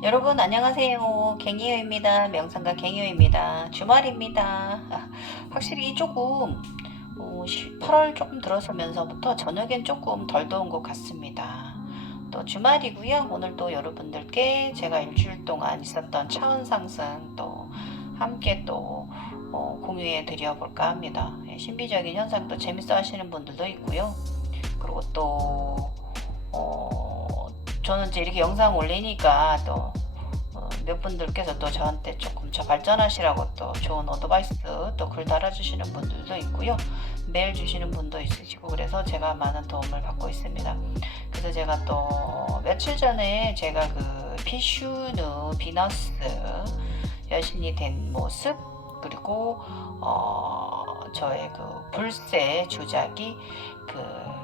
여러분 안녕하세요. 갱이요입니다. 명상가 갱이요입니다. 주말입니다. 확실히 조금 8월 조금 들어서면서부터 저녁엔 조금 덜 더운 것 같습니다. 또 주말이고요. 오늘 또 여러분들께 제가 일주일 동안 있었던 차원 상승 또 함께 또 공유해 드려볼까 합니다. 신비적인 현상도 재밌어 하시는 분들도 있고요. 그리고 또 저는 이제 이렇게 영상 올리니까 또 몇 분들께서 또 저한테 조금 저 발전하시라고 또 좋은 어드바이스 또 글 달아주시는 분들도 있고요. 메일 주시는 분도 있으시고 그래서 제가 많은 도움을 받고 있습니다. 그래서 제가 또 며칠 전에 제가 그 비슈누 비너스 여신이 된 모습 그리고 저의 그 불새 주작이 그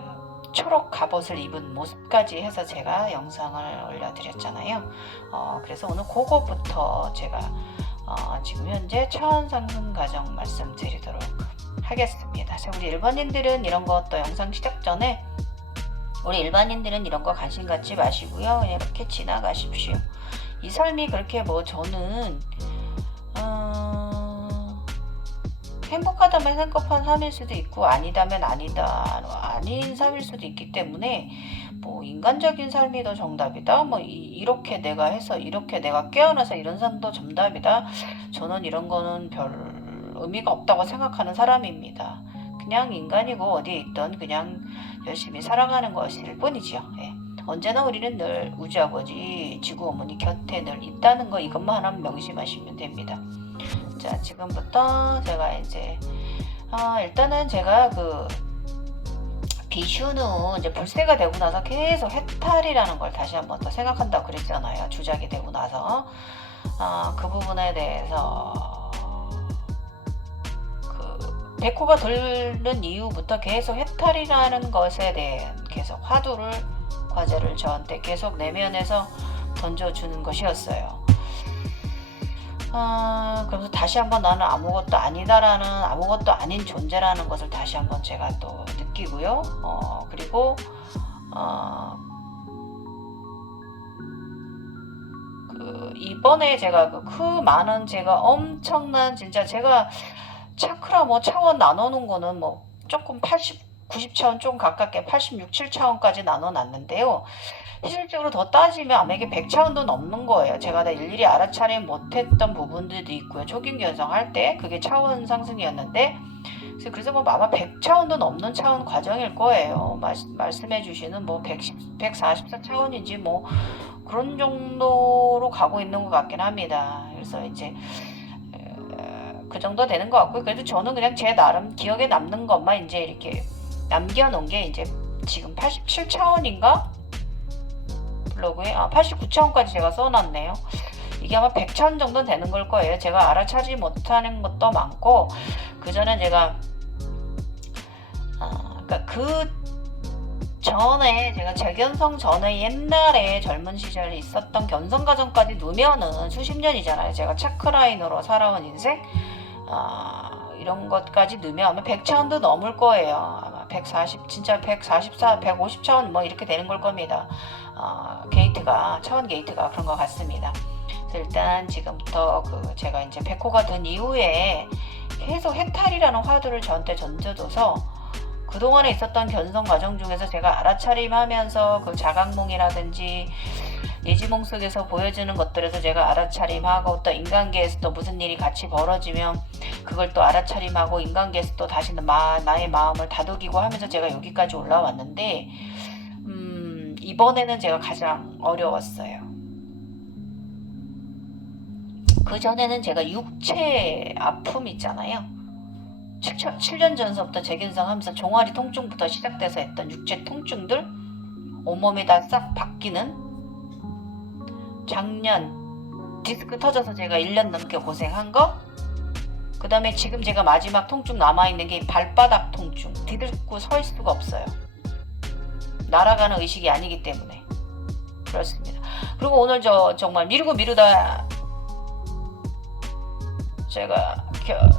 초록 갑옷을 입은 모습까지 해서 제가 영상을 올려드렸잖아요. 그래서 오늘 그거부터 제가 지금 현재 차원 상승 과정 말씀드리도록 하겠습니다. 자, 우리 일반인들은 이런 것도 영상 시작 전에 우리 일반인들은 이런 거 관심 갖지 마시고요. 그냥 이렇게 지나가십시오. 이 삶이 그렇게 뭐 저는 행복하다면 행복한 삶일 수도 있고 아니다면 아닌 삶일 수도 있기 때문에 뭐 인간적인 삶이 더 정답이다 뭐 이렇게 내가 해서 이렇게 내가 깨어나서 이런 삶도 정답이다. 저는 이런 거는 별 의미가 없다고 생각하는 사람입니다. 그냥 인간이고 어디에 있든 그냥 열심히 살아가는 것일 뿐이죠. 예. 언제나 우리는 늘 우주아버지 지구 어머니 곁에 늘 있다는 거 이것만 하나 명심하시면 됩니다. 자, 지금부터 제가 이제 일단은 제가 그 비슈는 이제 불새가 되고 나서 계속 해탈이라는 걸 다시 한번 더 생각한다고 그랬잖아요. 주작이 되고 나서 그 부분에 대해서 그 백호가 돌는 이후부터 계속 해탈이라는 것에 대한 계속 화두를 과제를 저한테 계속 내면에서 던져주는 것이었어요. 그래서 다시 한번 나는 아무것도 아니다라는 아무것도 아닌 존재라는 것을 다시 한번 제가 또 느끼고요. 그리고 이번에 제가 그 많은 제가 엄청난 진짜 제가 차크라 뭐 차원 나눠놓은 거는 뭐 조금 80, 90차원 좀 가깝게 86, 7차원까지 나눠놨는데요. 실질적으로 더 따지면 아마 이게 100차원도 넘는 거예요. 제가 다 일일이 알아차림 못했던 부분들도 있고요. 초기 견성할 때 그게 차원 상승이었는데 그래서 뭐 아마 100차원도 넘는 차원 과정일 거예요. 말씀해 주시는 뭐 144차원인지 뭐 그런 정도로 가고 있는 것 같긴 합니다. 그래서 이제 그 정도 되는 것 같고요. 그래도 저는 그냥 제 나름 기억에 남는 것만 이제 이렇게 남겨놓은 게 이제 지금 87차원인가? 블로그에 89차원까지 제가 써놨네요. 이게 아마 100차원 정도 되는 걸 거예요. 제가 알아차지 못하는 것도 많고 그 전에 제가 그러니까 그 전에 제가 재견성 전에 옛날에 젊은 시절에 있었던 견성 과정까지 넣으면은 수십 년이잖아요. 제가 차크라인으로 살아온 인생 이런 것까지 넣으면 아마 100차원도 넘을 거예요. 아마 140 진짜 144, 150차원 뭐 이렇게 되는 걸 겁니다. 게이트가 차원 게이트가 그런 것 같습니다. 그래서 일단 지금부터 그 제가 이제 백호가 된 이후에 계속 해탈이라는 화두를 저한테 던져줘서 그동안에 있었던 견성 과정 중에서 제가 알아차림하면서 그 자각몽이라든지 예지몽 속에서 보여지는 것들에서 제가 알아차림하고 또 인간계에서 또 무슨 일이 같이 벌어지면 그걸 또 알아차림하고 인간계에서 또 다시 나의 마음을 다독이고 하면서 제가 여기까지 올라왔는데 이번에는 제가 가장 어려웠어요. 그 전에는 제가 육체 아픔 있잖아요. 7년 전서부터 재견성하면서 종아리 통증부터 시작돼서 했던 육체 통증들 온몸이 다 싹 바뀌는 작년 디스크 터져서 제가 1년 넘게 고생한 거 그 다음에 지금 제가 마지막 통증 남아있는 게 발바닥 통증 디딜고 설 수가 없어요. 날아가는 의식이 아니기 때문에 그렇습니다. 그리고 오늘 저 정말 미루다 제가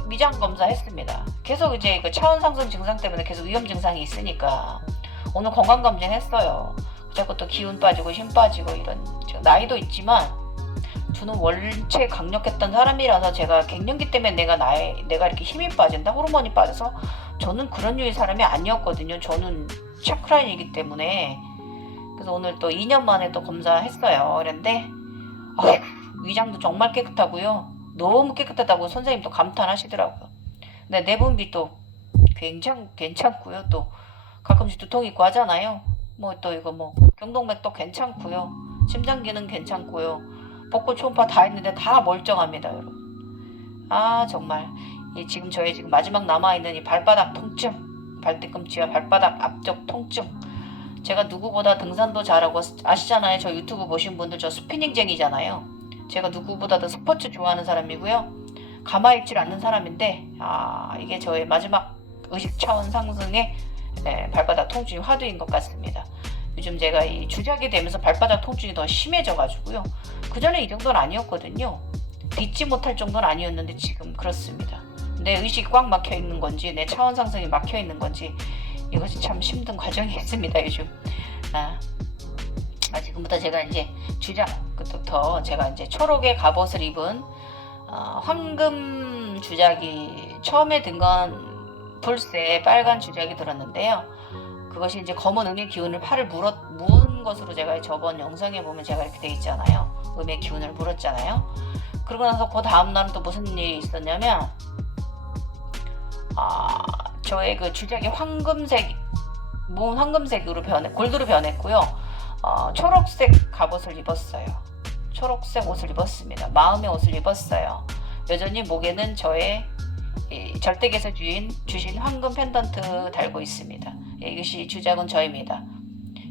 위장 검사 했습니다. 계속 이제 그 차원 상승 증상 때문에 계속 위험 증상이 있으니까 오늘 건강 검진 했어요. 자꾸 또 기운 빠지고 힘 빠지고 이런 나이도 있지만 저는 원체 강력했던 사람이라서 제가 갱년기 때문에 내가 이렇게 힘이 빠진다, 호르몬이 빠져서 저는 그런 류의 사람이 아니었거든요. 저는 차크라인이기 때문에. 그래서 오늘 또 2년 만에 또 검사했어요. 그런데 위장도 정말 깨끗하고요. 너무 깨끗하다고 선생님도 감탄하시더라고요. 근데 내분비도 괜찮고요. 또 가끔씩 두통 있고 하잖아요. 뭐 또 이거 뭐 경동맥도 괜찮고요. 심장 기능 괜찮고요. 복부 초음파 다 했는데 다 멀쩡합니다, 여러분. 정말 지금 저의 지금 마지막 남아있는 이 발바닥 통증, 발뒤꿈치와 발바닥 앞쪽 통증. 제가 누구보다 등산도 잘하고 아시잖아요. 저 유튜브 보신 분들 저 스피닝쟁이잖아요. 제가 누구보다도 스포츠 좋아하는 사람이고요. 가만히 있질 않는 사람인데 이게 저의 마지막 의식 차원 상승의 발바닥 통증이 화두인 것 같습니다. 요즘 제가 이 주작이 되면서 발바닥 통증이 더 심해져가지고요. 그 전에 이 정도는 아니었거든요. 딛지 못할 정도는 아니었는데 지금 그렇습니다. 내 의식이 꽉 막혀 있는 건지 내 차원 상승이 막혀 있는 건지 이것이 참 힘든 과정이 있습니다. 요즘 지금부터 제가 이제 주작부터 제가 이제 초록의 갑옷을 입은 황금 주작이 처음에 든 건 불새 빨간 주작이 들었는데요. 그것이 이제 검은 음의 기운을 팔을 무은 것으로 제가 저번 영상에 보면 제가 이렇게 돼 있잖아요. 음의 기운을 물었잖아요. 그러고 나서 그 다음 날은 또 무슨 일이 있었냐면 저의 그 주작이 무은 황금색으로 골드로 변했고요. 초록색 갑옷을 입었어요. 초록색 옷을 입었습니다. 마음의 옷을 입었어요. 여전히 목에는 저의 절대계에서 주신 황금 펜던트 달고 있습니다. 이것이 주작은 저입니다.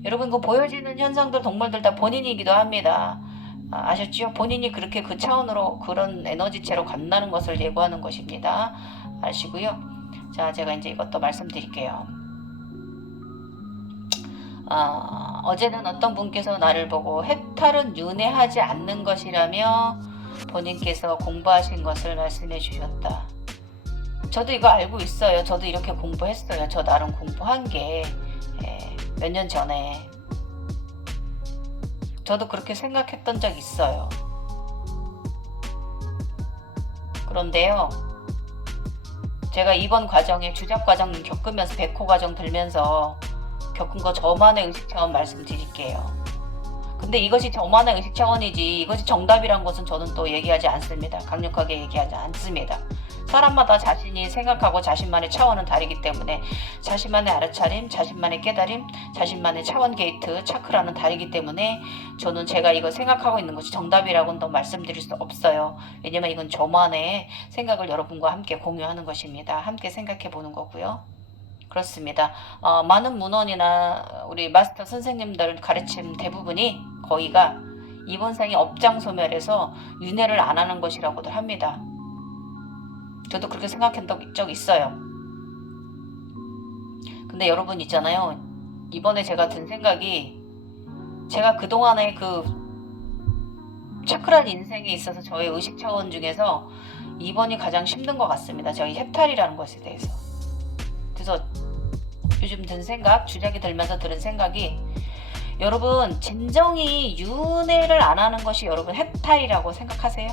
여러분 그 보여지는 현상들 동물들 다 본인이기도 합니다. 아셨죠? 본인이 그렇게 그 차원으로 그런 에너지체로 간다는 것을 예고하는 것입니다. 아시고요. 자, 제가 이제 이것도 말씀드릴게요. 어제는 어떤 분께서 나를 보고 해탈은 윤회하지 않는 것이라며 본인께서 공부하신 것을 말씀해 주셨다. 저도 이거 알고 있어요. 저도 이렇게 공부했어요. 저 나름 공부한 게 몇 년 전에 저도 그렇게 생각했던 적 있어요. 그런데요, 제가 이번 과정에 주작 과정 겪으면서 백호 과정 들면서 겪은 거 저만의 의식 차원 말씀드릴게요. 근데 이것이 저만의 의식 차원이지 이것이 정답이란 것은 저는 또 얘기하지 않습니다. 강력하게 얘기하지 않습니다. 사람마다 자신이 생각하고 자신만의 차원은 다르기 때문에 자신만의 알아차림, 자신만의 깨달음, 자신만의 차원 게이트, 차크라는 다르기 때문에 저는 제가 이거 생각하고 있는 것이 정답이라고는 또 말씀드릴 수 없어요. 왜냐면 이건 저만의 생각을 여러분과 함께 공유하는 것입니다. 함께 생각해 보는 거고요. 그렇습니다. 많은 문헌이나 우리 마스터 선생님들 가르침 대부분이 거의가 이번 생이 업장 소멸해서 윤회를 안 하는 것이라고들 합니다. 저도 그렇게 생각한 적 있어요. 근데 여러분 있잖아요. 이번에 제가 든 생각이 제가 그동안의 그 차크란 인생에 있어서 저의 의식 차원 중에서 이번이 가장 힘든 것 같습니다. 저희 해탈이라는 것에 대해서. 그래서 요즘 든 생각, 주작이 들면서 들은 생각이 여러분 진정이 윤회를 안 하는 것이 여러분 해탈이라고 생각하세요?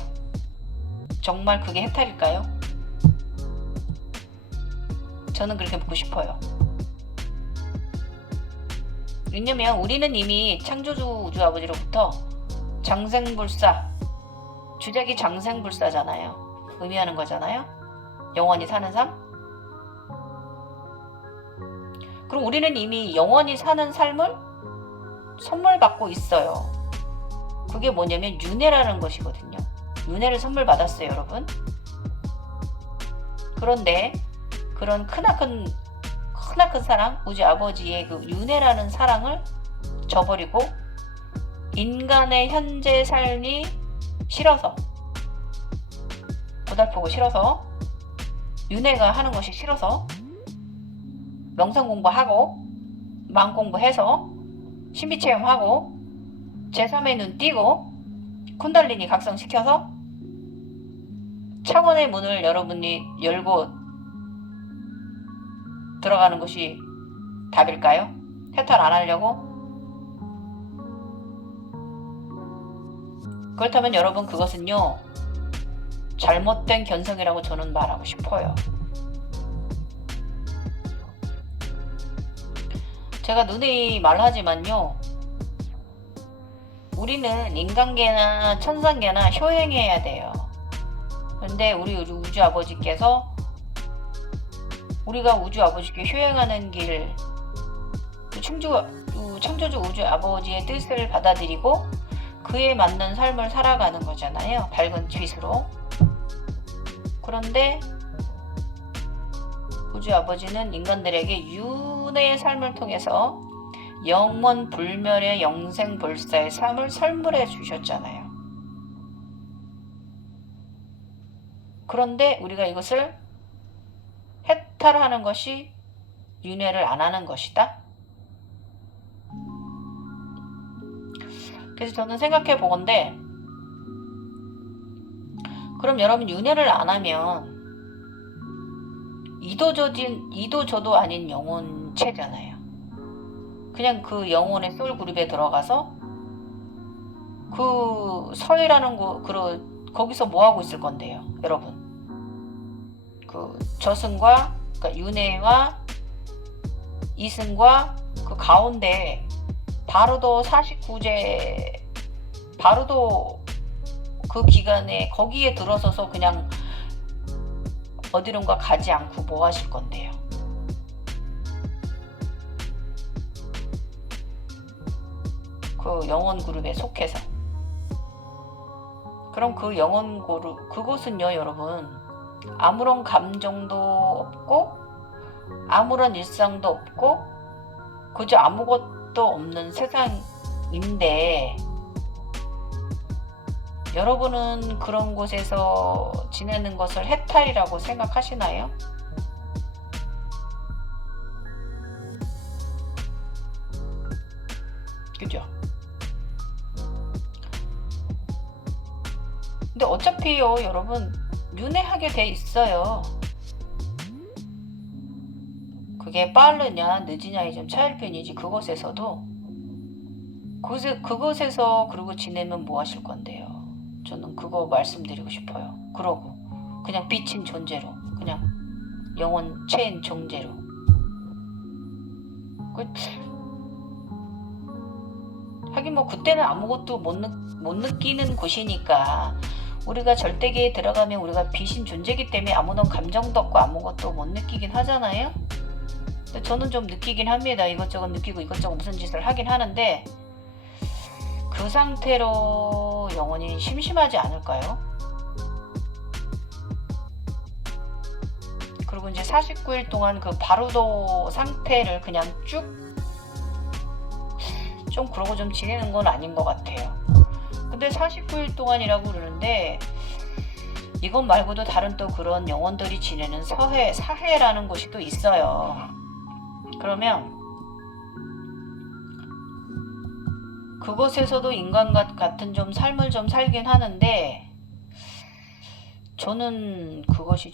정말 그게 해탈일까요? 저는 그렇게 묻고 싶어요. 왜냐면 우리는 이미 창조주 우주 아버지로부터 장생불사, 주작이 장생불사잖아요. 의미하는 거잖아요. 영원히 사는 삶. 그럼 우리는 이미 영원히 사는 삶을 선물 받고 있어요. 그게 뭐냐면 윤회라는 것이거든요. 윤회를 선물 받았어요, 여러분. 그런데 그런 크나큰 사랑, 우주 아버지의 그 윤회라는 사랑을 저버리고 인간의 현재 삶이 싫어서, 고달프고 싫어서, 윤회가 하는 것이 싫어서 명상 공부하고 마음 공부해서 신비체험하고 제3의 눈 띄고 쿤달리니 각성시켜서 차원의 문을 여러분이 열고 들어가는 것이 답일까요? 해탈 안 하려고? 그렇다면 여러분 그것은요 잘못된 견성이라고 저는 말하고 싶어요. 제가 누누이 말하지만요 우리는 인간계나 천상계나 효행해야 돼요. 근데 우리 우주 아버지께서 우리가 우주 아버지께 효행하는 길 창조주 우주 아버지의 뜻을 받아들이고 그에 맞는 삶을 살아가는 거잖아요. 밝은 빛으로. 그런데 우주 아버지는 인간들에게 윤회의 삶을 통해서 영원 불멸의 영생불사의 삶을 선물해 주셨잖아요. 그런데 우리가 이것을 해탈하는 것이 윤회를 안 하는 것이다. 그래서 저는 생각해 보건대 그럼 여러분 윤회를 안 하면 이도저도 아닌 영혼체잖아요. 그냥 그 영혼의 소울 그룹에 들어가서 그 서해라는 거기서 뭐 하고 있을 건데요, 여러분? 그 저승과 그러니까 윤회와 이승과 그 가운데 바로도 49제 바로도 그 기간에 거기에 들어서서 그냥 어디론가 가지 않고 뭐 하실 건데요? 그 영혼 그룹에 속해서. 그럼 그 영혼 그룹 그곳은요 여러분 아무런 감정도 없고 아무런 일상도 없고 그저 아무것도 없는 세상인데 여러분은 그런 곳에서 지내는 것을 해탈이라고 생각하시나요? 그죠? 근데 어차피요 여러분 윤회하게 돼 있어요. 그게 빠르냐 늦으냐의 좀 차일 뿐이지 그곳에서도 그곳에서 그러고 지내면 뭐 하실 건데요? 저는 그거 말씀드리고 싶어요. 그러고 그냥 빛인 존재로 그냥 영혼체인 존재로 하긴 뭐 그때는 아무것도 못 느끼는 곳이니까 우리가 절대계에 들어가면 우리가 빛인 존재이기 때문에 아무런 감정도 없고 아무것도 못 느끼긴 하잖아요. 근데 저는 좀 느끼긴 합니다. 이것저것 느끼고 이것저것 무슨 짓을 하긴 하는데 그 상태로 영혼이 심심하지 않을까요? 그리고 이제 49일 동안 그 바루도 상태를 그냥 쭉 좀 그러고 좀 지내는 건 아닌 것 같아요. 근데 49일 동안이라고 그러는데 이것 말고도 다른 또 그런 영혼들이 지내는 사해라는 곳이 또 있어요. 그러면 그곳에서도 인간과 같은 좀 삶을 좀 살긴 하는데 저는 그것이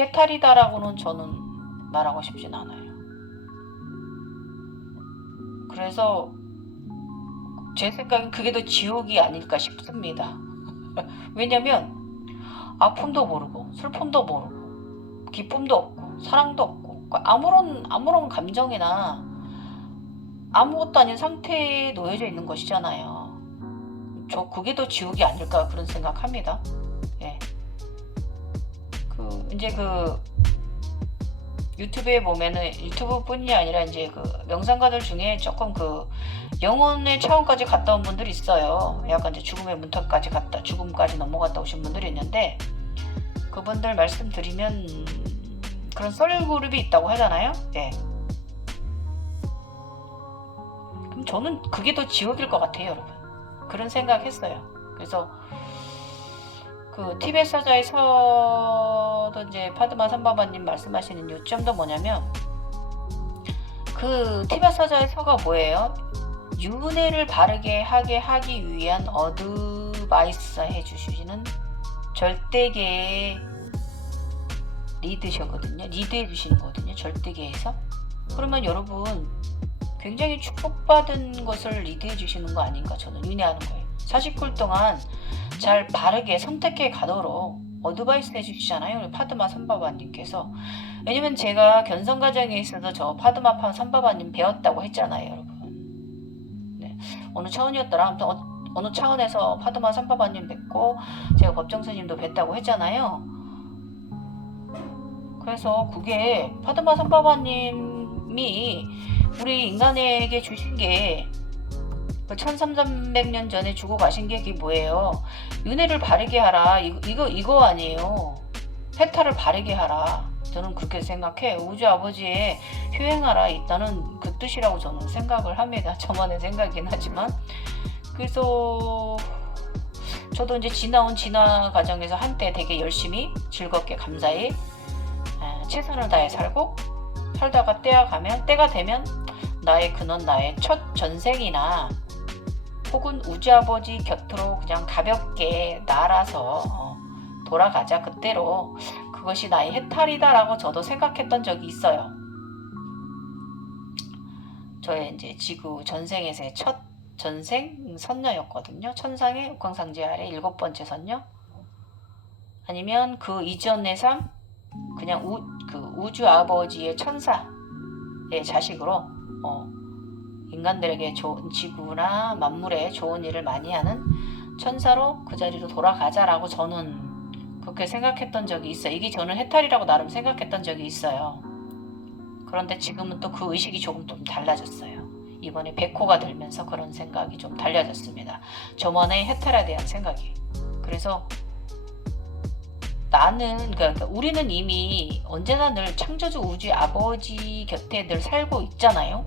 해탈이다라고는 저는 말하고 싶진 않아요. 그래서 제 생각엔 그게 더 지옥이 아닐까 싶습니다. 왜냐면 아픔도 모르고 슬픔도 모르고 기쁨도 없고 사랑도 없고 아무런 감정이나 아무것도 아닌 상태에 놓여져 있는 것이잖아요. 그게 더 지옥이 아닐까 그런 생각합니다. 예. 이제 유튜브에 보면은 유튜브뿐이 아니라 이제 명상가들 중에 조금 영혼의 차원까지 갔다 온 분들이 있어요. 약간 이제 죽음의 문턱까지 죽음까지 넘어갔다 오신 분들이 있는데 그분들 말씀드리면 그런 썰그룹이 있다고 하잖아요. 예. 그럼 저는 그게 더 지옥일 것 같아요, 여러분. 그런 생각했어요. 그래서 티벳 사자에서도 이제 파드마 삼바바님 말씀하시는 요점도 뭐냐면 티벳 사자의 서가 뭐예요? 윤회를 바르게 하기 위한 어드바이스 해주시는 절대계의 리드해 주시는 거거든요. 절대계에서. 그러면 여러분 굉장히 축복받은 것을 리드해 주시는 거 아닌가 저는 윤회하는 거예요. 40굴 동안 잘 바르게 선택해 가도록 어드바이스 해주시잖아요. 우리 파드마 선바바님께서. 왜냐면 제가 견성 과정에 있어서 저 파드마 선바바님 배웠다고 했잖아요, 여러분. 네. 어느 차원이었더라. 아무튼 어느 차원에서 파드마 선바바님 뵙고 제가 법정스님도 뵀다고 했잖아요. 그래서 그게 파드마 선바바님이 우리 인간에게 주신 게 1300년 전에 주고 가신 게 그게 뭐예요? 윤회를 바르게 하라. 이거 아니에요. 해탈을 바르게 하라. 저는 그렇게 생각해. 우주 아버지의 효행하라 있다는 그 뜻이라고 저는 생각을 합니다. 저만의 생각이긴 하지만. 그래서 저도 이제 지나온 진화 과정에서 한때 되게 열심히 즐겁게 감사히 최선을 다해 살다가 때가 되면 나의 근원, 나의 첫 전생이나 혹은 우주아버지 곁으로 그냥 가볍게 날아서 돌아가자. 그때로 그것이 나의 해탈이다라고 저도 생각했던 적이 있어요. 저의 이제 지구 전생에서의 첫 전생 선녀였거든요. 천상의 옥황상제 아래 7번째 선녀. 아니면 그 이전의 삶, 그냥 우주아버지의 천사의 자식으로 인간들에게 좋은 지구나 만물에 좋은 일을 많이 하는 천사로 그 자리로 돌아가자라고 저는 그렇게 생각했던 적이 있어요. 이게 저는 해탈이라고 나름 생각했던 적이 있어요. 그런데 지금은 또 그 의식이 조금 좀 달라졌어요. 이번에 100호가 들면서 그런 생각이 좀 달라졌습니다. 저만의 해탈에 대한 생각이. 그래서 그러니까 우리는 이미 언제나 늘 창조주 우주 아버지 곁에 늘 살고 있잖아요.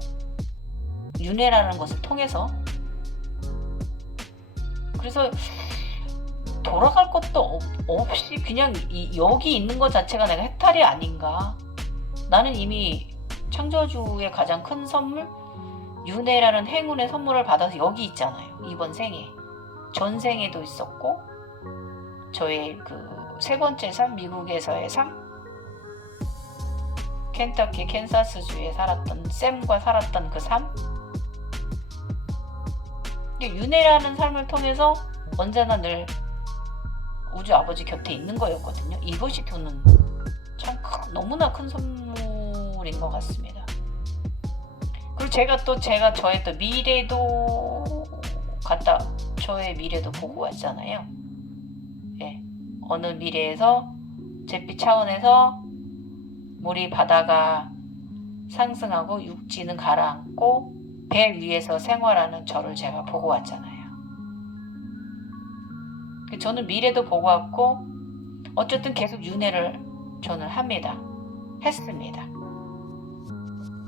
윤회라는 것을 통해서. 그래서 돌아갈 것도 없이 그냥 여기 있는 것 자체가 내가 해탈이 아닌가. 나는 이미 창조주의 가장 큰 선물, 윤회라는 행운의 선물을 받아서 여기 있잖아요. 이번 생에. 전생에도 있었고, 저의 그 3번째 삶, 미국에서의 삶, 켄터키 캔사스주에 살았던 샘과 살았던 그 삶, 윤회라는 삶을 통해서 언제나 늘 우주 아버지 곁에 있는 거였거든요. 이것이 저는 참 너무나 큰 선물인 것 같습니다. 그리고 제가 저의 또 미래도 저의 미래도 보고 왔잖아요. 예. 어느 미래에서 잿빛 차원에서 물이 바다가 상승하고 육지는 가라앉고 배 위에서 생활하는 저를 제가 보고 왔잖아요. 저는 미래도 보고 왔고 어쨌든 계속 윤회를 저는 했습니다.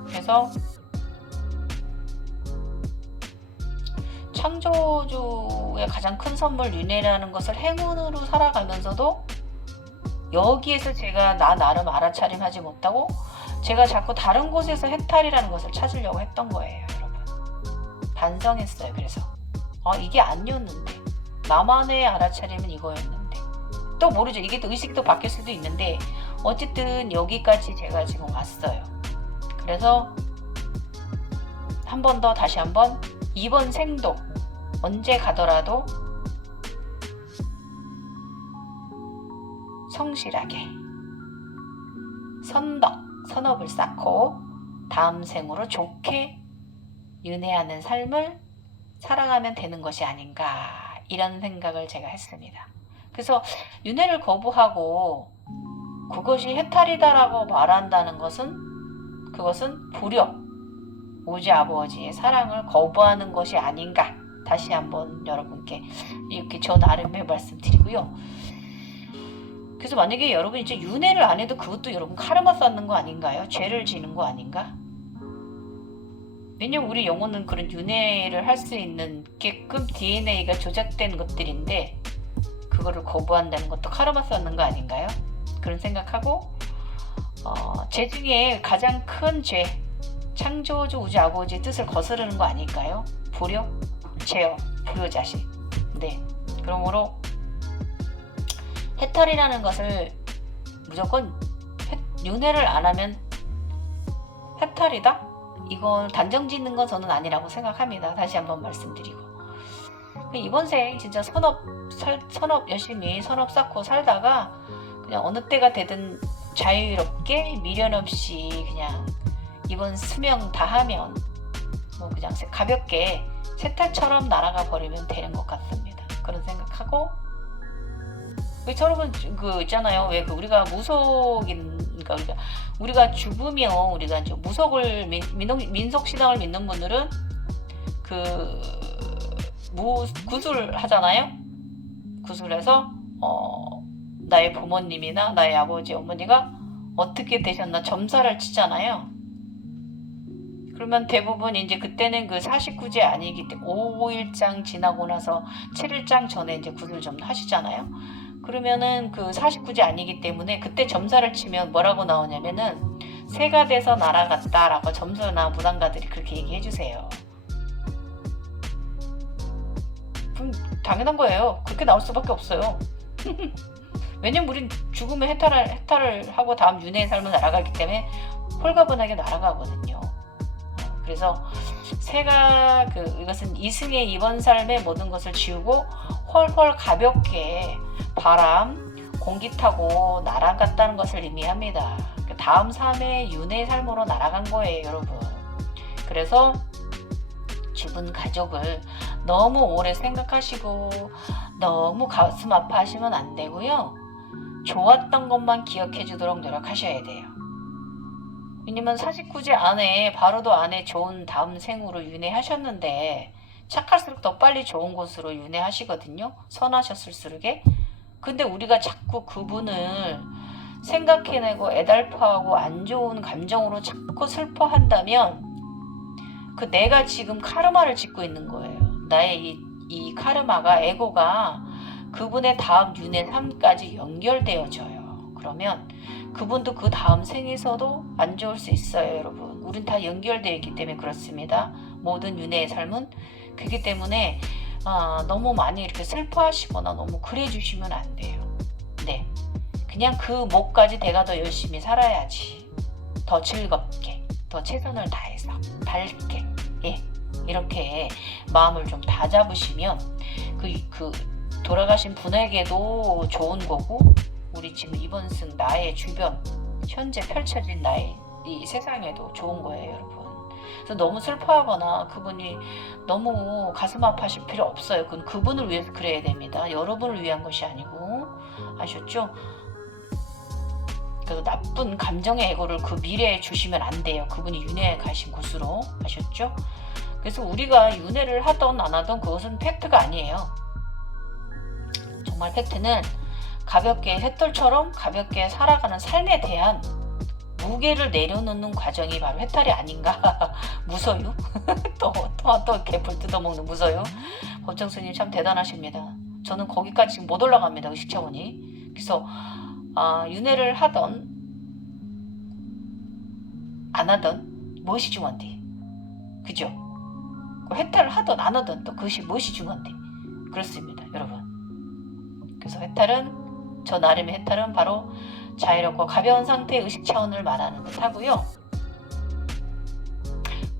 그래서 창조주의 가장 큰 선물 윤회라는 것을 행운으로 살아가면서도 여기에서 제가 나름 알아차림하지 못하고 제가 자꾸 다른 곳에서 해탈이라는 것을 찾으려고 했던 거예요, 여러분. 반성했어요. 그래서 이게 아니었는데, 나만의 알아차림은 이거였는데, 또 모르죠. 이게 또 의식도 바뀔 수도 있는데 어쨌든 여기까지 제가 지금 왔어요. 그래서 한 번 더 다시 한번 이번 생도 언제 가더라도 성실하게 선업을 쌓고 다음 생으로 좋게 윤회하는 삶을 살아가면 되는 것이 아닌가, 이런 생각을 제가 했습니다. 그래서 윤회를 거부하고 그것이 해탈이다라고 말한다는 그것은 불효, 우주 아버지의 사랑을 거부하는 것이 아닌가, 다시 한번 여러분께 이렇게 저 나름의 말씀드리고요. 그래서 만약에 여러분이 이제 윤회를 안 해도 그것도 여러분 카르마 쌓는 거 아닌가요? 죄를 지는 거 아닌가? 왜냐면 우리 영혼은 그런 윤회를 할 수 있는 게끔 DNA가 조작된 것들인데 그거를 거부한다는 것도 카르마 쌓는 거 아닌가요? 그런 생각하고 죄 중에 가장 큰 죄, 창조주 우주 아버지의 뜻을 거스르는 거 아닐까요? 불효, 죄요, 불효자식. 네, 그러므로 해탈이라는 것을 무조건 윤회를 안 하면 해탈이다? 이건 단정 짓는 건 저는 아니라고 생각합니다. 다시 한번 말씀드리고. 이번 생 진짜 선업 열심히 선업 쌓고 살다가 그냥 어느 때가 되든 자유롭게 미련 없이 그냥 이번 수명 다 하면 뭐 그냥 가볍게 새탈처럼 날아가 버리면 되는 것 같습니다. 그런 생각하고, 여러분 그 있잖아요. 왜 그 우리가 무속인가, 우리가 죽으면 우리가 이제 무속을 민속 신앙을 믿는 분들은 그 구술 하잖아요. 구술해서 나의 부모님이나 나의 아버지 어머니가 어떻게 되셨나 점사를 치잖아요. 그러면 대부분 이제 그때는 그 49제 아니기 때문에 5일장 지나고 나서 7일장 전에 이제 구슬 좀 하시잖아요. 그러면은 그 49제 아니기 때문에 그때 점사를 치면 뭐라고 나오냐면은 새가 돼서 날아갔다라고 점수나 무당가들이 그렇게 얘기해 주세요. 그럼 당연한 거예요. 그렇게 나올 수밖에 없어요. 왜냐면 우린 죽으면 해탈을 하고 다음 윤회의 삶을 날아가기 때문에 홀가분하게 날아가거든요. 그래서 새가 이것은 이승의 이번 삶의 모든 것을 지우고 헐헐 가볍게 바람, 공기 타고 날아갔다는 것을 의미합니다. 다음 삶의 윤회의 삶으로 날아간 거예요, 여러분. 그래서 죽은 가족을 너무 오래 생각하시고 너무 가슴 아파하시면 안 되고요. 좋았던 것만 기억해 주도록 노력하셔야 돼요. 왜냐면 49제 안에 바로도 안에 좋은 다음 생으로 윤회하셨는데 착할수록 더 빨리 좋은 곳으로 윤회하시거든요. 선하셨을수록에. 근데 우리가 자꾸 그분을 생각해내고 애달파하고 안 좋은 감정으로 자꾸 슬퍼한다면 그 내가 지금 카르마를 짓고 있는 거예요. 나의 이 카르마가, 에고가 그분의 다음 윤회 삶까지 연결되어져요. 그러면 그분도 그 다음 생에서도 안 좋을 수 있어요, 여러분. 우린 다 연결되어 있기 때문에 그렇습니다. 모든 윤회의 삶은. 그렇기 때문에 너무 많이 이렇게 슬퍼하시거나 너무 그래 주시면 안 돼요. 네, 그냥 그 목까지 내가 더 열심히 살아야지, 더 즐겁게, 더 최선을 다해서 밝게, 이렇게 마음을 좀 다잡으시면 그 돌아가신 분에게도 좋은 거고, 우리 지금 이번 승 나의 주변 현재 펼쳐진 나의 이 세상에도 좋은 거예요, 여러분. 그래서 너무 슬퍼하거나 그분이 너무 가슴 아파하실 필요 없어요. 그건 그분을 위해서 그래야 됩니다. 여러분을 위한 것이 아니고. 아셨죠? 그래서 나쁜 감정의 에고를 그 미래에 주시면 안 돼요. 그분이 윤회에 가신 곳으로. 아셨죠? 그래서 우리가 윤회를 하던 안 하던 그것은 팩트가 아니에요. 정말 팩트는 가볍게 새 돌처럼 가볍게 살아가는 삶에 대한 무게를 내려놓는 과정이 바로 해탈이 아닌가. 무소유? 또 이렇게 불 뜯어먹는 무소유? 법정스님 참 대단하십니다. 저는 거기까지 지금 못 올라갑니다. 의식차원이. 그래서 윤회를 하던 안 하던 무엇이 중요한데, 그죠? 해탈을 하던 안 하던 또 그것이 무엇이 중요한데, 그렇습니다, 여러분. 그래서 해탈은, 저 나름의 해탈은 바로 자유롭고 가벼운 상태의 의식 차원을 말하는 듯 하고요.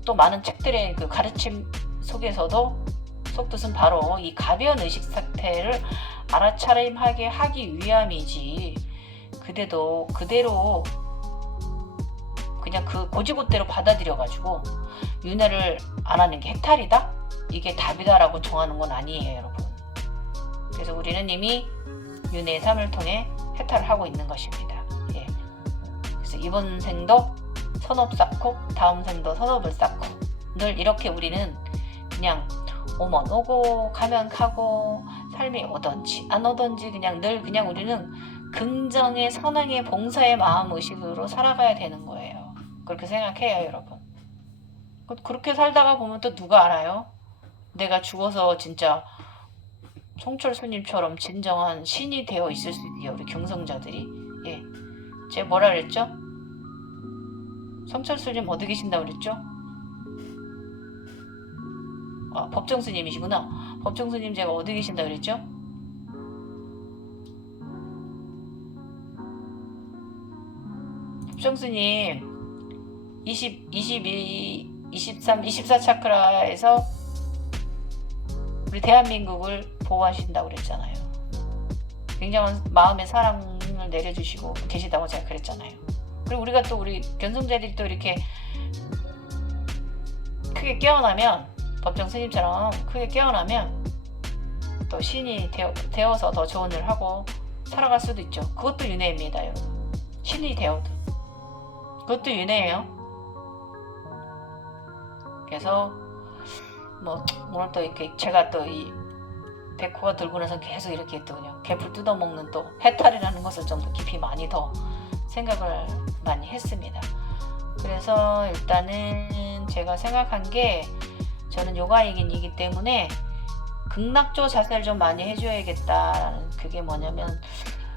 또 많은 책들의 그 가르침 속에서도 속뜻은 바로 이 가벼운 의식 상태를 알아차림하게 하기 위함이지, 그대로 그냥 그 고지고대로 받아들여가지고 윤회를 안 하는 게 해탈이다? 이게 답이다라고 정하는 건 아니에요, 여러분. 그래서 우리는 이미 윤회의 삶을 통해 해탈을 하고 있는 것입니다. 그래서 이번 생도 선업 쌓고 다음 생도 선업을 쌓고, 늘 이렇게 우리는 그냥 오면 오고 가면 가고, 삶이 오든지 안 오든지 그냥 우리는 긍정의 선행의 봉사의 마음의식으로 살아가야 되는 거예요. 그렇게 생각해요, 여러분. 그렇게 살다가 보면 또 누가 알아요? 내가 죽어서 진짜 송철 스님처럼 진정한 신이 되어 있을 수도 있어요, 우리 경성자들이. 제가 뭐라 그랬죠? 송철 스님 어디 계신다고 그랬죠? 법정 스님이시구나. 법정 스님 제가 어디 계신다고 그랬죠? 법정 스님 22 23, 24 차크라에서 우리 대한민국을 보호하신다고 그랬잖아요. 굉장한 마음의 사랑을 내려주시고 계시다고 제가 그랬잖아요. 그리고 우리가 또 우리 견성자들이 또 이렇게 크게 깨어나면, 법정 스님처럼 크게 깨어나면 또 신이 되어서 더 좋은 일을 하고 살아갈 수도 있죠. 그것도 윤회입니다, 여러분. 신이 되어도 그것도 윤회예요. 그래서 뭐 오늘 또 이렇게 제가 또 이 백호가 들고 나서 계속 이렇게 또 그냥 개풀 뜯어먹는 또 해탈이라는 것을 좀 더 깊이 많이 더 생각을 많이 했습니다. 그래서 일단은 제가 생각한 게, 저는 요가이기 때문에 극락조 자세를 좀 많이 해줘야겠다라는, 그게 뭐냐면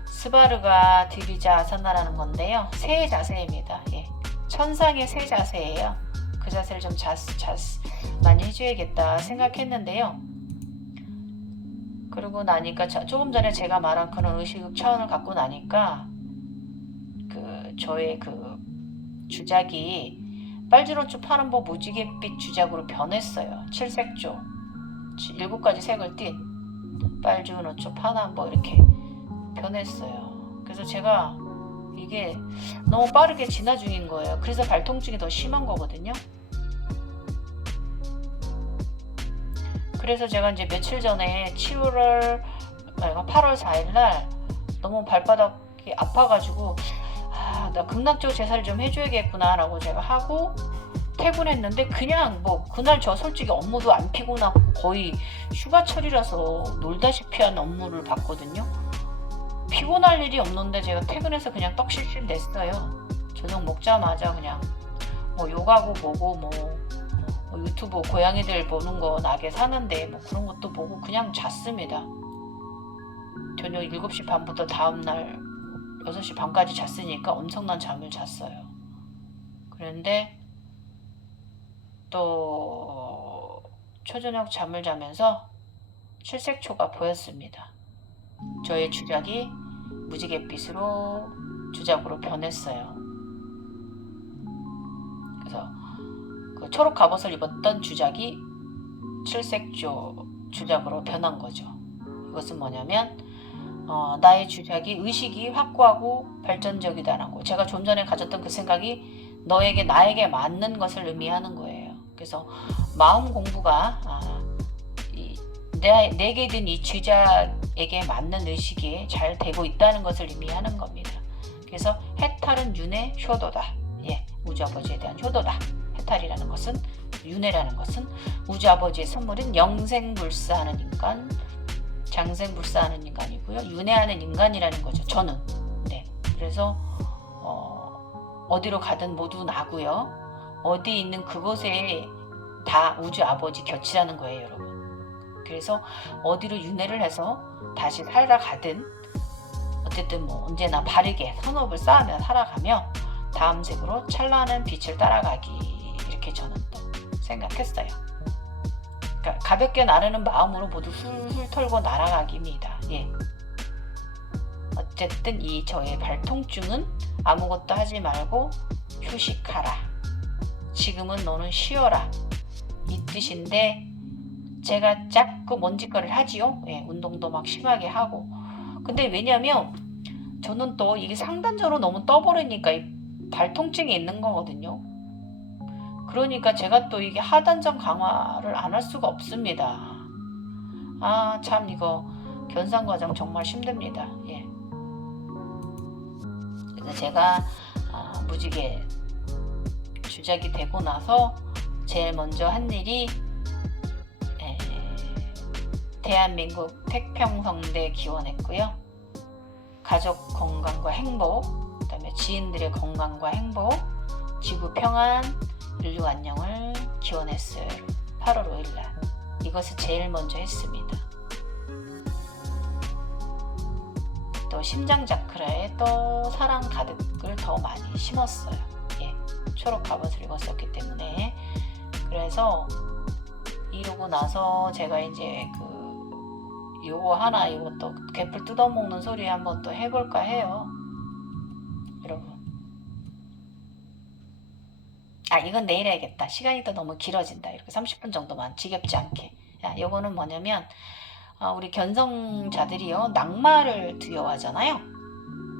스바르가 디비자 아사나라는 건데요. 새 자세입니다. 예. 천상의 새 자세예요. 그 자세를 좀 많이 해줘야겠다 생각했는데요. 그러고 나니까 조금 전에 제가 말한 그런 의식 차원을 갖고 나니까 저의 주작이 빨주노초 파란보 무지갯빛 주작으로 변했어요. 7색조 7가지 색을 띤 빨주노초 파란보 이렇게 변했어요. 그래서 제가 이게 너무 빠르게 진화 중인 거예요. 그래서 발통증이 더 심한 거거든요. 그래서 제가 이제 며칠 전에 8월 4일날 너무 발바닥이 아파가지고 나 극락조 제사를 좀 해줘야겠구나 라고 제가 하고 퇴근했는데, 그냥 뭐 그날 저 솔직히 업무도 안 피곤하고 거의 휴가철이라서 놀다시피 한 업무를 봤거든요. 피곤할 일이 없는데 제가 퇴근해서 그냥 떡실실 냈어요. 저녁 먹자마자 그냥 뭐 요가고 뭐고 뭐 유튜브 고양이들 보는 거 나게 사는데 뭐 그런 것도 보고 그냥 잤습니다. 저녁 7시 반부터 다음날 6시 반까지 잤으니까 엄청난 잠을 잤어요. 그런데 또 초저녁 잠을 자면서 칠색초가 보였습니다. 저의 주작이 무지갯빛으로 주작으로 변했어요. 그래서 그 초록 갑옷을 입었던 주작이 칠색조 주작으로 변한 거죠. 이것은 뭐냐면 나의 주작이 의식이 확고하고 발전적이다라는 거. 제가 좀 전에 가졌던 그 생각이 나에게 맞는 것을 의미하는 거예요. 그래서 마음 공부가 내게 든 이 주작에게 맞는 의식이 잘 되고 있다는 것을 의미하는 겁니다. 그래서 해탈은 윤회 효도다. 예, 우주 아버지에 대한 효도다. 해탈이라는 것은, 윤회라는 것은 우주 아버지의 선물인 영생불사하는 인간, 장생불사하는 인간이고요. 윤회하는 인간이라는 거죠. 저는. 네. 그래서 어디로 가든 모두 나고요. 어디 있는 그곳에 다 우주 아버지 곁이라는 거예요, 여러분. 그래서 어디로 윤회를 해서 다시 살아가든 어쨌든 뭐 언제나 바르게 선업을 쌓으며 살아가며 다음 생으로 찬란한 빛을 따라가기, 이렇게 저는 또 생각했어요. 그러니까 가볍게 나르는 마음으로 모두 훌훌 털고 날아가기입니다. 예. 어쨌든 이 저의 발통증은 아무것도 하지 말고 휴식하라. 지금은 너는 쉬어라. 이 뜻인데, 제가 자꾸 먼지거리를 하지요. 예, 운동도 막 심하게 하고. 근데 왜냐면 저는 또 이게 상단적으로 너무 떠버리니까 이 발통증이 있는 거거든요. 그러니까 제가 또 이게 하단전 강화를 안 할 수가 없습니다. 참 이거 견상 과정 정말 힘듭니다. 예. 그래서 제가 무지개 주작이 되고 나서 제일 먼저 한 일이 대한민국 태평성대 기원했고요. 가족 건강과 행복, 그 다음에 지인들의 건강과 행복, 지구 평안, 인류 안녕을 기원했어요. 8월 5일날. 이것을 제일 먼저 했습니다. 또 심장 자크라에 또 사랑 가득을 더 많이 심었어요. 예, 초록 갑옷을 입었었기 때문에. 그래서 이러고 나서 제가 이제 이것도 개뿔 뜯어먹는 소리 한번 또 해볼까 해요. 여러분. 이건 내일 해야겠다. 시간이 또 너무 길어진다. 이렇게 30분 정도만 지겹지 않게. 요거는 뭐냐면 우리 견성자들이요 낙마를 두려워하잖아요.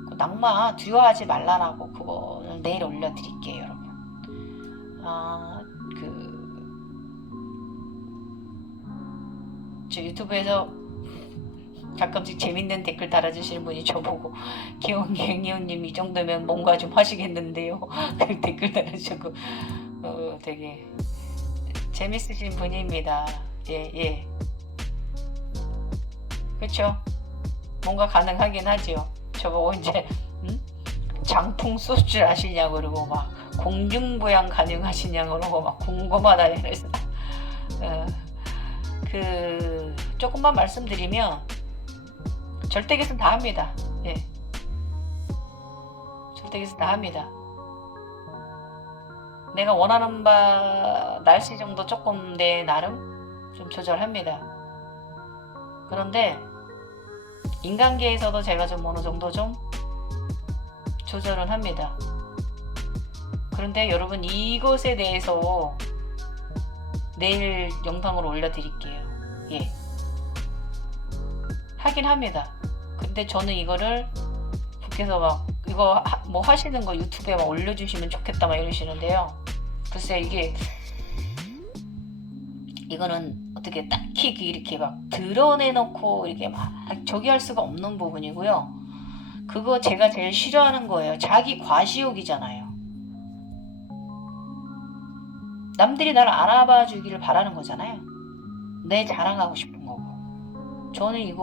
그 낙마 두려워하지 말라라고 그거를 내일 올려드릴게요, 여러분. 저 유튜브에서 가끔씩 재밌는 댓글 달아주시는 분이 저보고 기용님 이 정도면 뭔가 좀 하시겠는데요. 그 댓글 달아주고 되게 재밌으신 분입니다. 예. 그쵸? 뭔가 가능하긴 하죠. 저보고 이제 장풍 쏠 줄 아시냐고 그러고 막 공중부양 가능하시냐고 그러고 막 궁금하다 이래서 조금만 말씀드리면 절대기선 다 합니다. 예. 절대기선 다 합니다. 내가 원하는 바 날씨 정도 조금 내 나름 좀 조절합니다. 그런데 인간계에서도 제가 좀 어느 정도 좀 조절은 합니다. 그런데 여러분 이것에 대해서 내일 영상으로 올려드릴게요. 예. 하긴 합니다. 근데 저는 이거를 국회에서 막 이거 뭐 하시는 거 유튜브에 막 올려주시면 좋겠다 막 이러시는데요. 글쎄 이거는 어떻게 딱히 이렇게 막 드러내놓고 이렇게 막 저기 할 수가 없는 부분이고요. 그거 제가 제일 싫어하는 거예요. 자기 과시욕이잖아요. 남들이 나를 알아봐 주기를 바라는 거잖아요. 내 자랑하고 싶은 거고. 저는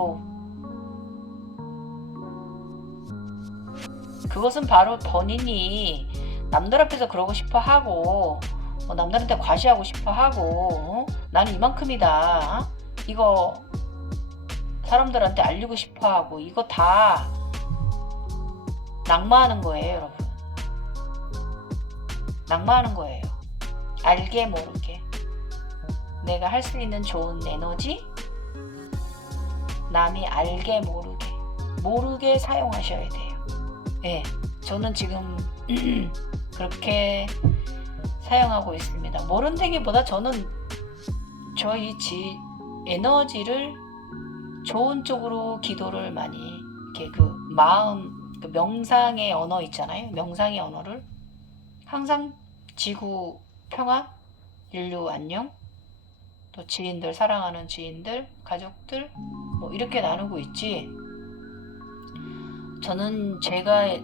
그것은 바로 본인이 남들 앞에서 그러고 싶어 하고 남들한테 과시하고 싶어 하고 나는 이만큼이다. 이거 사람들한테 알리고 싶어 하고 이거 다 낙마하는 거예요, 여러분. 낙마하는 거예요. 알게 모르게. 내가 할 수 있는 좋은 에너지 남이 알게 모르게 사용하셔야 돼요. 예, 저는 지금 그렇게 사용하고 있습니다. 모른다기보다 저는 저희 에너지를 좋은 쪽으로 기도를 많이 이렇게 마음 명상의 언어 있잖아요. 명상의 언어를 항상 지구 평화, 인류 안녕, 또 지인들 사랑하는 지인들, 가족들 뭐 이렇게 나누고 있지. 저는 제가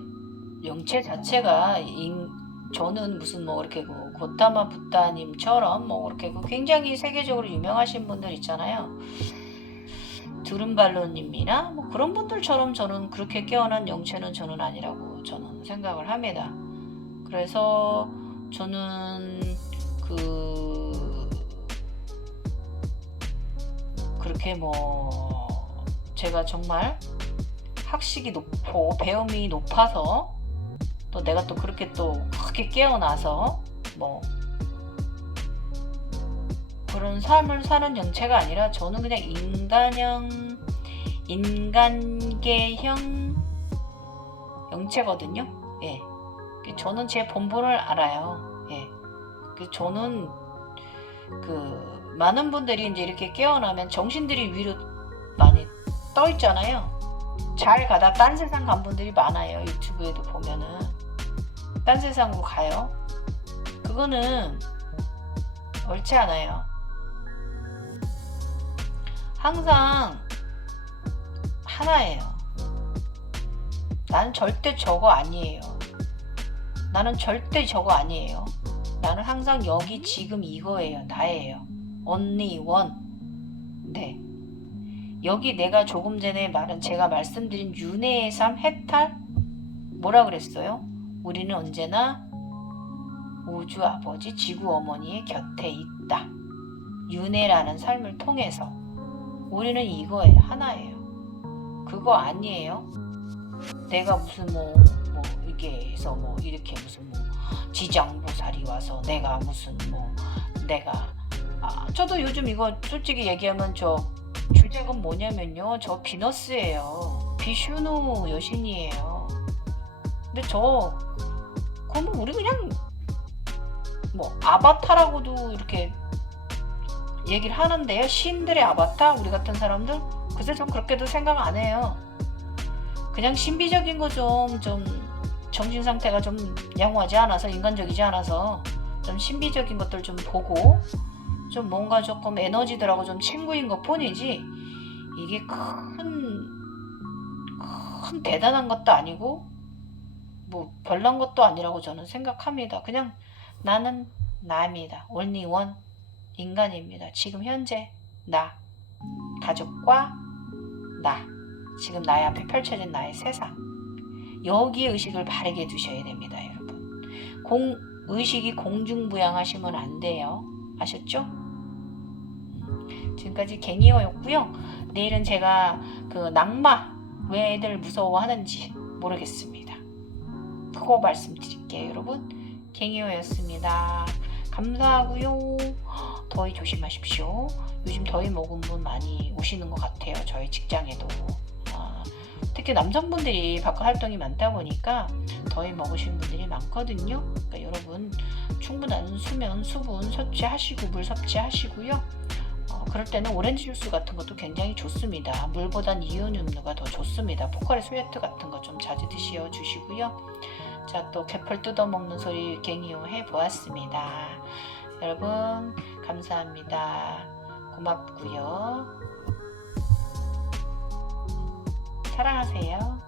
영체 자체가 저는 무슨 뭐 이렇게 고타마 부타님처럼 뭐 이렇게 굉장히 세계적으로 유명하신 분들 있잖아요. 두른발로님이나 뭐 그런 분들처럼 저는 그렇게 깨어난 영체는 저는 아니라고 저는 생각을 합니다. 그래서 저는 그렇게 뭐 제가 정말 학식이 높고 배움이 높아서 또 내가 또 그렇게 또 크게 깨어나서 뭐 그런 삶을 사는 영체가 아니라 저는 그냥 인간계형 영체거든요. 예. 저는 제 본분을 알아요. 예. 저는 많은 분들이 이제 이렇게 깨어나면 정신들이 위로 많이 떠 있잖아요. 잘 가다 딴 세상 간 분들이 많아요. 유튜브에도 보면은 딴 세상으로 가요. 그거는 옳지 않아요. 항상 하나예요. 나는 절대 저거 아니에요. 나는 절대 저거 아니에요. 나는 항상 여기 지금 이거예요. 다예요. only one. 네. 여기 내가 조금 전에 제가 말씀드린 윤회의 삶 해탈 뭐라 그랬어요? 우리는 언제나 우주 아버지 지구 어머니의 곁에 있다. 윤회라는 삶을 통해서 우리는 이거예요. 하나예요. 그거 아니에요. 내가 무슨 이게 해서 이렇게 무슨 지장보살이 와서 내가 무슨 내가 저도 요즘 이거 솔직히 얘기하면 저 주제는 뭐냐면요. 저 비너스예요. 비슈누 여신이에요. 근데 그러면 우리 그냥 뭐 아바타라고도 이렇게 얘기를 하는데요. 신들의 아바타? 우리 같은 사람들? 글쎄 전 그렇게도 생각 안 해요. 그냥 신비적인 거 좀 정신 상태가 좀 양호하지 않아서, 인간적이지 않아서 좀 신비적인 것들 좀 보고 좀 뭔가 조금 에너지들하고 좀 친구인 것 뿐이지, 이게 큰 대단한 것도 아니고 뭐 별난 것도 아니라고 저는 생각합니다. 그냥 나는 나입니다. only one 인간입니다. 지금 현재 나, 가족과 나, 지금 나의 앞에 펼쳐진 나의 세상, 여기에 의식을 바르게 두셔야 됩니다. 여러분, 의식이 공중부양하시면 안 돼요. 아셨죠? 지금까지 갱이어였고요. 내일은 제가 그 낙마, 왜 애들 무서워하는지 모르겠습니다. 그거 말씀드릴게요. 여러분, 갱이어였습니다. 감사하고요. 더위 조심하십시오. 요즘 더위 먹은 분 많이 오시는 것 같아요. 저희 직장에도. 특히 남성분들이 바깥 활동이 많다 보니까 더위 먹으신 분들이 많거든요. 그러니까 여러분, 충분한 수면, 수분 섭취하시고 물 섭취하시고요. 그럴 때는 오렌지 주스 같은 것도 굉장히 좋습니다. 물보단 이온 음료가 더 좋습니다. 포카리 스웨트 같은 거 좀 자주 드시어 주시고요. 자, 또 개펄 뜯어먹는 소리 갱이오 해보았습니다. 여러분, 감사합니다. 고맙고요. 사랑하세요.